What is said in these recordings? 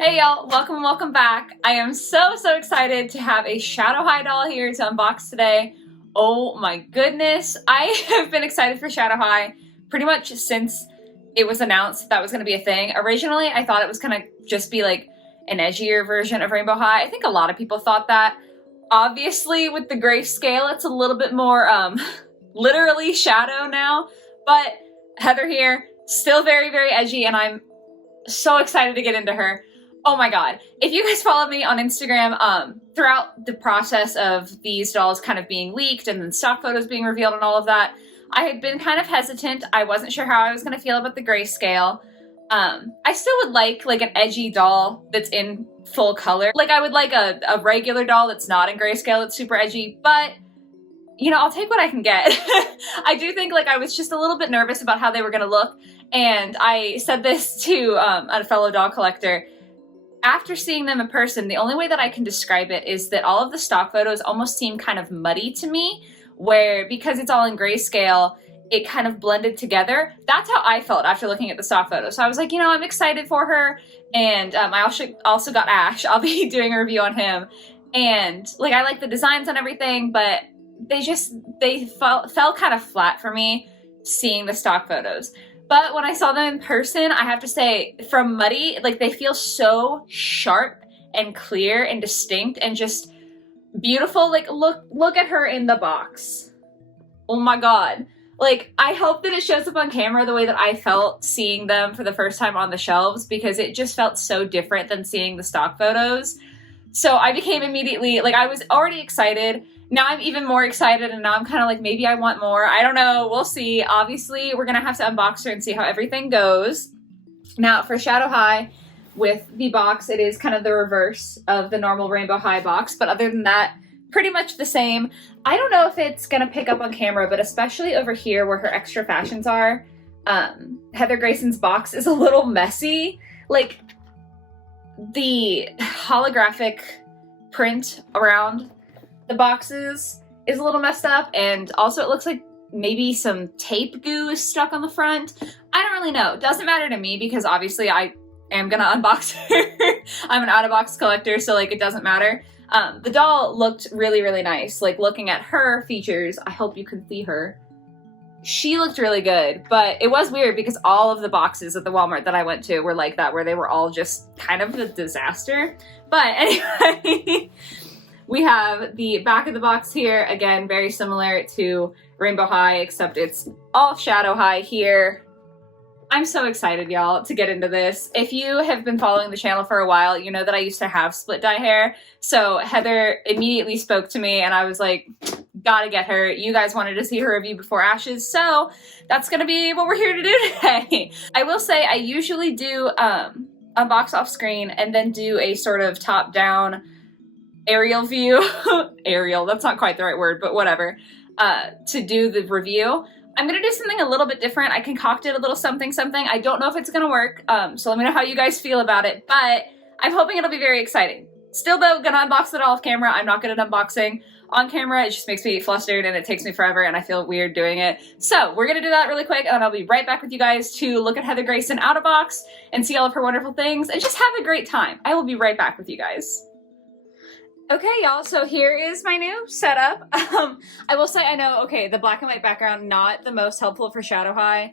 Hey y'all, welcome back. I am so excited to have a Shadow High doll here to unbox today. Oh my goodness, I have been excited for Shadow High pretty much since it was announced that was going to be a thing. Originally, I thought it was going to just be like an edgier version of Rainbow High. I think a lot of people thought that. Obviously, with the grayscale, it's a little bit more literally shadow now, but Heather here, still very edgy, and I'm so excited to get into her. Oh my god. If you guys follow me on Instagram, throughout the process of these dolls kind of being leaked and then stock photos being revealed and all of that, I had been kind of hesitant. I wasn't sure how I was going to feel about the grayscale. I still would like an edgy doll that's in full color. Like, I would like a regular doll that's not in grayscale, that's super edgy, but you know, I'll take what I can get. I do think I was just a little bit nervous about how they were going to look, and I said this to a fellow doll collector. After seeing them in person, the only way that I can describe it is that all of the stock photos almost seem kind of muddy to me, where because it's all in grayscale, it kind of blended together. That's how I felt after looking at the stock photos. So I was like, you know, I'm excited for her, and I also got Ash. I'll be doing a review on him, and I like the designs and everything, but they fell kind of flat for me seeing the stock photos. But when I saw them in person, I have to say, from Muddy, they feel so sharp and clear and distinct and just beautiful. Look at her in the box. Oh my god. I hope that it shows up on camera the way that I felt seeing them for the first time on the shelves, because it just felt so different than seeing the stock photos. So I became immediately, I was already excited. Now I'm even more excited, and now I'm kind of maybe I want more. I don't know. We'll see. Obviously, we're going to have to unbox her and see how everything goes. Now, for Shadow High, with the box, it is kind of the reverse of the normal Rainbow High box, but other than that, pretty much the same. I don't know if it's going to pick up on camera, but especially over here where her extra fashions are, Heather Grayson's box is a little messy. The holographic print around the boxes is a little messed up, and also it looks like maybe some tape goo is stuck on the front. I don't really know. It doesn't matter to me because obviously I am gonna unbox her. I'm an out-of-box collector, so it doesn't matter. The doll looked really nice. Looking at her features, I hope you can see her. She looked really good, but it was weird because all of the boxes at the Walmart that I went to were like that, where they were all just kind of a disaster. But anyway, we have the back of the box here. Again, very similar to Rainbow High, except it's all Shadow High here. I'm so excited, y'all, to get into this. If you have been following the channel for a while, you know that I used to have split dye hair. So Heather immediately spoke to me, and I was like, gotta get her. You guys wanted to see her review before Ashes, so that's gonna be what we're here to do today. I will say I usually do unbox off screen and then do a sort of top-down aerial view. Aerial, that's not quite the right word, but whatever. To do the review. I'm gonna do something a little bit different. I concocted a little something. I don't know if it's gonna work, so let me know how you guys feel about it, but I'm hoping it'll be very exciting. Still though, gonna unbox it all off camera. I'm not good at unboxing on camera. It just makes me flustered and it takes me forever and I feel weird doing it. So we're gonna do that really quick, and then I'll be right back with you guys to look at Heather Grayson out of box and see all of her wonderful things and just have a great time. I will be right back with you guys. Okay, y'all, so here is my new setup. I will say, I know, okay, the black and white background, not the most helpful for Shadow High.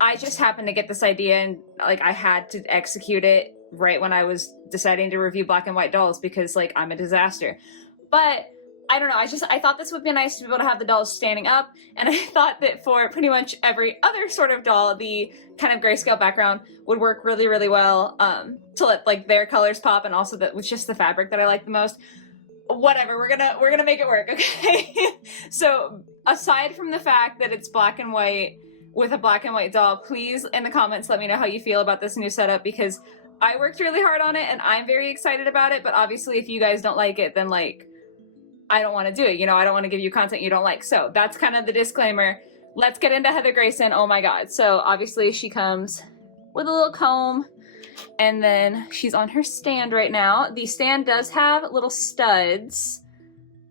I just happened to get this idea, and I had to execute it right when I was deciding to review black and white dolls because I'm a disaster. But I don't know, I thought this would be nice to be able to have the dolls standing up, and I thought that for pretty much every other sort of doll, the kind of grayscale background would work really well to let their colors pop, and also that was just the fabric that I like the most. Whatever, we're gonna make it work, okay? So aside from the fact that it's black and white with a black and white doll, please in the comments let me know how you feel about this new setup, because I worked really hard on it and I'm very excited about it, but obviously if you guys don't like it, then I don't want to do it, you know, I don't want to give you content you don't like. So that's kind of the disclaimer. Let's get into Heather Grayson. Oh my god. So obviously she comes with a little comb, and then she's on her stand right now. The stand does have little studs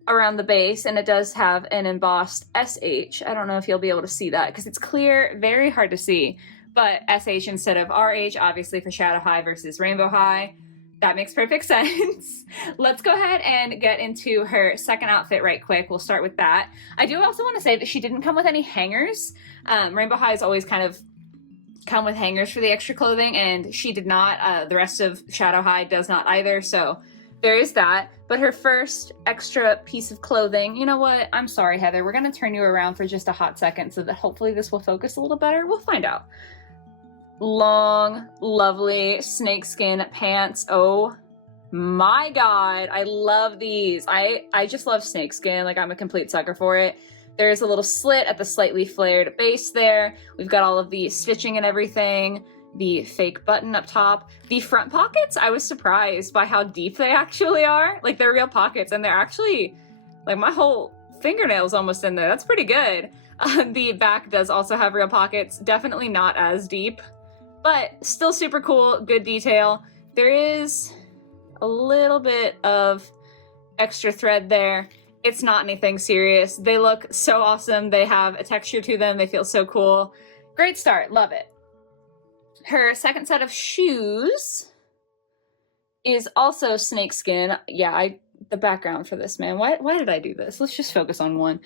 around the base, and it does have an embossed SH. I don't know if you'll be able to see that because it's clear, very hard to see, but SH instead of RH, obviously for Shadow High versus Rainbow High. That makes perfect sense. Let's go ahead and get into her second outfit right quick. We'll start with that. I do also want to say that she didn't come with any hangers. Rainbow High's always kind of come with hangers for the extra clothing, and she did not. The rest of Shadow High does not either, so there is that. But her first extra piece of clothing, you know what? I'm sorry, Heather. We're going to turn you around for just a hot second so that hopefully this will focus a little better. We'll find out. Long, lovely snakeskin pants. Oh my god, I love these. I just love snakeskin. Like, I'm a complete sucker for it. There's a little slit at the slightly flared base there. We've got all of the stitching and everything. The fake button up top. The front pockets, I was surprised by how deep they actually are. Like, they're real pockets, and they're actually, like, my whole fingernail's almost in there. That's pretty good. The back does also have real pockets. Definitely not as deep, but still super cool, good detail. There is a little bit of extra thread there. It's not anything serious. They look so awesome. They have a texture to them. They feel so cool. Great start, love it. Her second set of shoes is also snakeskin. Yeah, the background for this, man. Why did I do this? Let's just focus on one.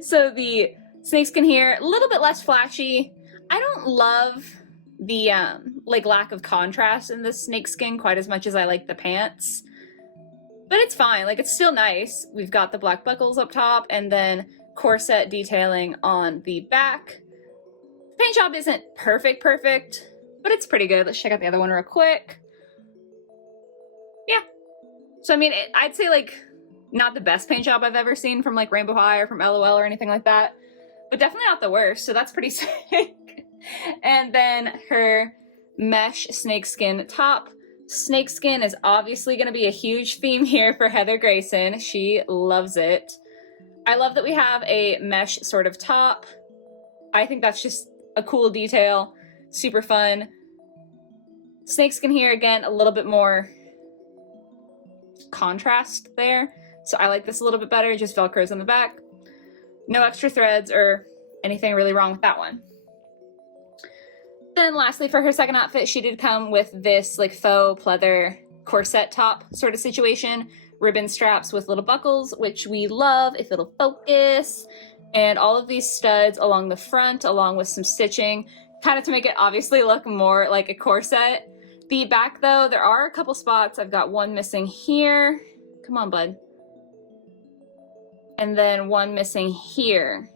So the snakeskin here, a little bit less flashy. I don't love the like lack of contrast in this snakeskin quite as much as I like the pants, but it's fine. Like, it's still nice. We've got the black buckles up top and then corset detailing on the back. The paint job isn't perfect, but it's pretty good. Let's check out the other one real quick. Yeah. So, I mean, I'd say, like, not the best paint job I've ever seen from, like, Rainbow High or from LOL or anything like that, but definitely not the worst, so that's pretty sick. And then her mesh snakeskin top. Snakeskin is obviously going to be a huge theme here for Heather Grayson. She loves it. I love that we have a mesh sort of top. I think that's just a cool detail. Super fun. Snakeskin here, again, a little bit more contrast there. So I like this a little bit better. Just Velcros on the back. No extra threads or anything really wrong with that one. Then lastly, for her second outfit, she did come with this like faux pleather corset top sort of situation. Ribbon straps with little buckles, which we love if it'll focus. And all of these studs along the front, along with some stitching, kind of to make it obviously look more like a corset. The back though, there are a couple spots. I've got one missing here. Come on, bud. And then one missing here.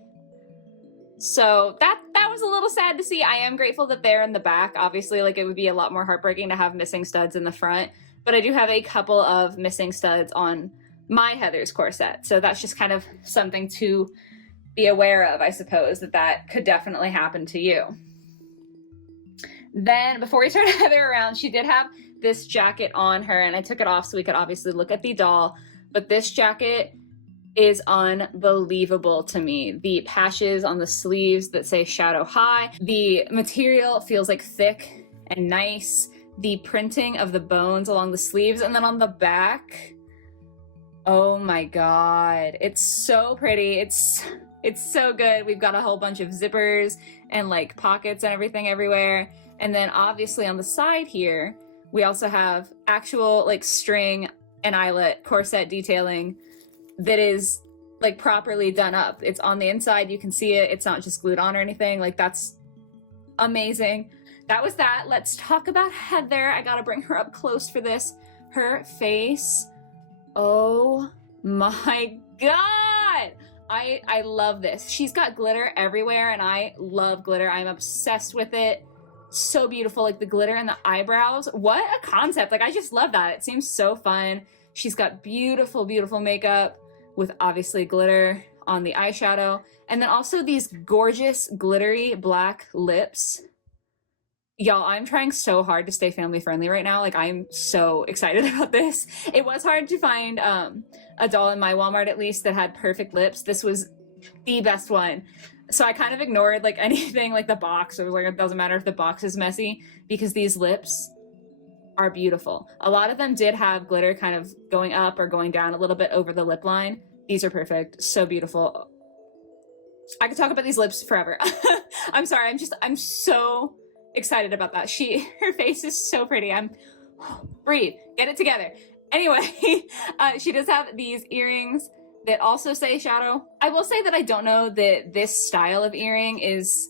So that was a little sad to see. I am grateful that they're in the back. Obviously, like, it would be a lot more heartbreaking to have missing studs in the front, but I do have a couple of missing studs on my Heather's corset. So that's just kind of something to be aware of, I suppose, that could definitely happen to you. Then before we turn Heather around, she did have this jacket on her, and I took it off so we could obviously look at the doll, but this jacket is unbelievable to me. The patches on the sleeves that say Shadow High. The material feels like thick and nice. The printing of the bones along the sleeves, and then on the back, oh my god, it's so pretty. It's so good. We've got a whole bunch of zippers and like pockets and everything everywhere. And then obviously on the side here, we also have actual like string and eyelet corset detailing that is like properly done up. It's on the inside, you can see it. It's not just glued on or anything. Like, that's amazing. That was that. Let's talk about Heather. I gotta bring her up close for this. Her face. Oh my god. I love this. She's got glitter everywhere, and I love glitter. I'm obsessed with it. So beautiful, like the glitter and the eyebrows. What a concept. Like, I just love that. It seems so fun. She's got beautiful, beautiful makeup with obviously glitter on the eyeshadow. And then also these gorgeous glittery black lips. Y'all, I'm trying so hard to stay family friendly right now. Like, I'm so excited about this. It was hard to find a doll in my Walmart, at least, that had perfect lips. This was the best one. So I kind of ignored like anything like the box. I was like, it doesn't matter if the box is messy, because these lips are beautiful. A lot of them did have glitter kind of going up or going down a little bit over the lip line. These are perfect. So beautiful. I could talk about these lips forever. I'm sorry. I'm so excited about that. Her face is so pretty. I'm breathe, get it together. Anyway, she does have these earrings that also say shadow. I will say that I don't know that this style of earring is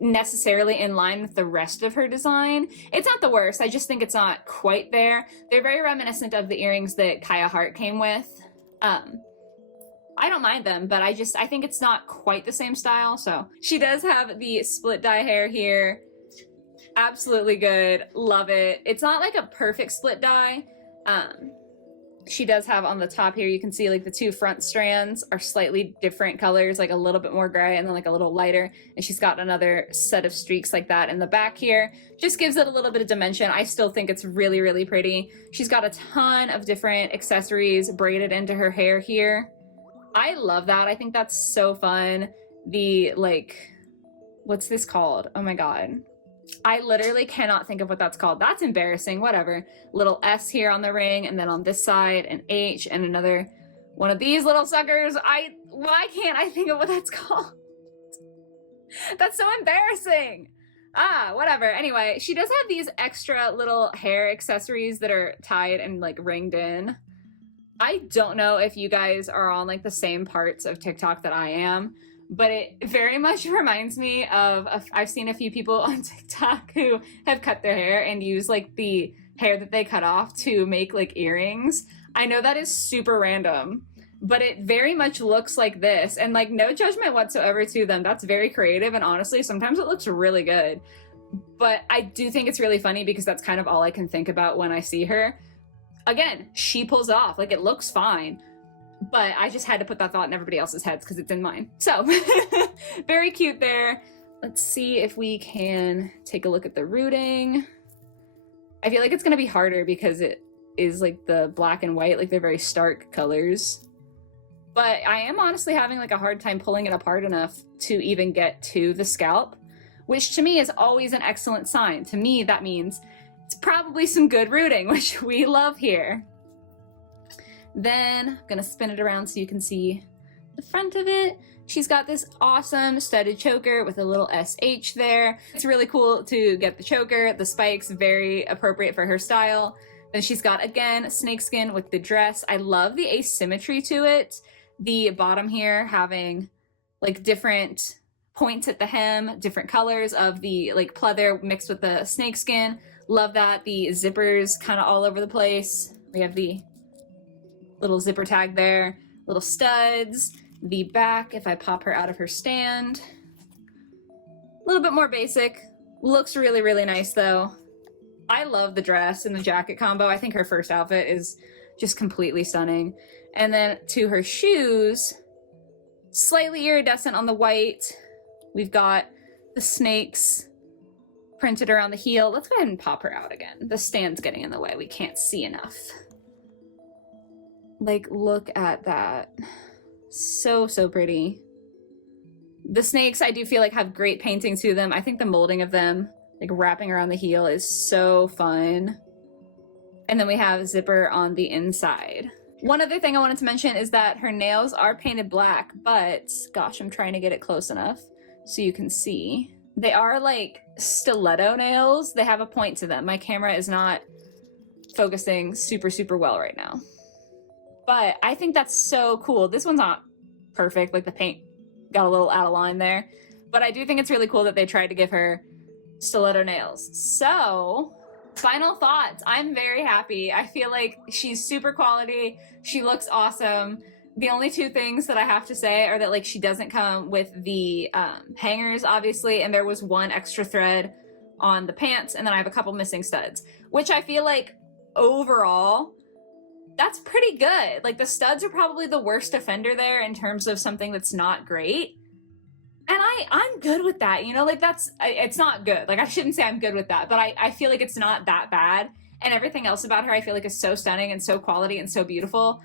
necessarily in line with the rest of her design. It's not the worst, I just think it's not quite there. They're very reminiscent of the earrings that Kaya Hart came with. I don't mind them, but I think it's not quite the same style. So she does have the split dye hair here. Absolutely good, love it. It's not like a perfect split dye. She does have on the top here, you can see like the two front strands are slightly different colors, like a little bit more gray and then like a little lighter. And she's got another set of streaks like that in the back here. Just gives it a little bit of dimension. I still think it's really, really pretty. She's got a ton of different accessories braided into her hair here. I love that. I think that's so fun. The like, what's this called? Oh my God. I literally cannot think of what that's called. That's embarrassing, whatever. Little S here on the ring, and then on this side, an H, and another one of these little suckers. Why can't I think of what that's called? That's so embarrassing. Whatever. Anyway, she does have these extra little hair accessories that are tied and like ringed in. I don't know if you guys are on like the same parts of TikTok that I am, but it very much reminds me of, I've seen a few people on TikTok who have cut their hair and use like the hair that they cut off to make like earrings. I know that is super random, but it very much looks like this, and like no judgment whatsoever to them. That's very creative, and honestly, sometimes it looks really good. But I do think it's really funny because that's kind of all I can think about when I see her. Again, she pulls it off, like it looks fine. But I just had to put that thought in everybody else's heads because it's in mine. So, very cute there. Let's see if we can take a look at the rooting. I feel like it's going to be harder because it is like the black and white, like they're very stark colors. But I am honestly having like a hard time pulling it apart enough to even get to the scalp, which to me is always an excellent sign. To me, that means it's probably some good rooting, which we love here. Then I'm gonna spin it around so you can see the front of it. She's got this awesome studded choker with a little SH there. It's really cool to get the choker, the spikes, very appropriate for her style. Then she's got, again, snakeskin with the dress. I love the asymmetry to it. The bottom here having like different points at the hem, different colors of the like pleather mixed with the snakeskin. Love that. The zippers kind of all over the place. We have the little zipper tag there, little studs, the back, if I pop her out of her stand. A little bit more basic. Looks really, really nice though. I love the dress and the jacket combo. I think her first outfit is just completely stunning. And then to her shoes, slightly iridescent on the white. We've got the snakes printed around the heel. Let's go ahead and pop her out again. The stand's getting in the way. We can't see enough. Like, look at that. So, so pretty. The snakes, I do feel like have great painting to them. I think the molding of them, like wrapping around the heel, is so fun. And then we have a zipper on the inside. One other thing I wanted to mention is that her nails are painted black, but gosh, I'm trying to get it close enough so you can see. They are like stiletto nails. They have a point to them. My camera is not focusing super, super well right now. But I think that's so cool. This one's not perfect, like the paint got a little out of line there. But I do think it's really cool that they tried to give her stiletto nails. So, final thoughts. I'm very happy. I feel like she's super quality. She looks awesome. The only two things that I have to say are that like she doesn't come with the hangers, obviously, and there was one extra thread on the pants, and then I have a couple missing studs, which I feel like overall, that's pretty good. Like the studs are probably the worst offender there in terms of something that's not great. And I'm good with that, you know, like it's not good. Like I shouldn't say I'm good with that, but I feel like it's not that bad. And everything else about her I feel like is so stunning and so quality and so beautiful.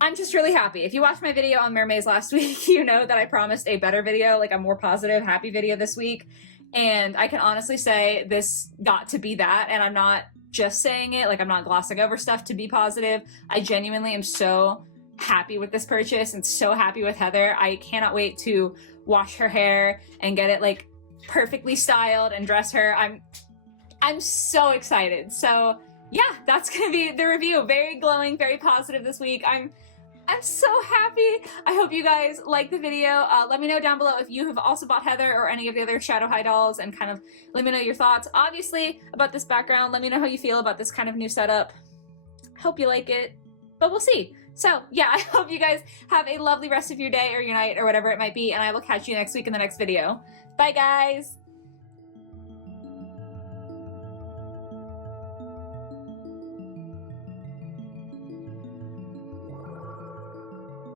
I'm just really happy. If you watched my video on mermaids last week, you know that I promised a better video, like a more positive, happy video this week. And I can honestly say this got to be that, and I'm not just saying it, like I'm not glossing over stuff to be positive. I genuinely am so happy with this purchase and so happy with Heather. I cannot wait to wash her hair and get it like perfectly styled and dress her. I'm so excited. So yeah, that's gonna be the review. Very glowing, very positive this week. I'm so happy. I hope you guys like the video. Let me know down below if you have also bought Heather or any of the other Shadow High dolls, and kind of let me know your thoughts, obviously, about this background. Let me know how you feel about this kind of new setup. Hope you like it, but we'll see. So yeah, I hope you guys have a lovely rest of your day or your night or whatever it might be, and I will catch you next week in the next video. Bye guys!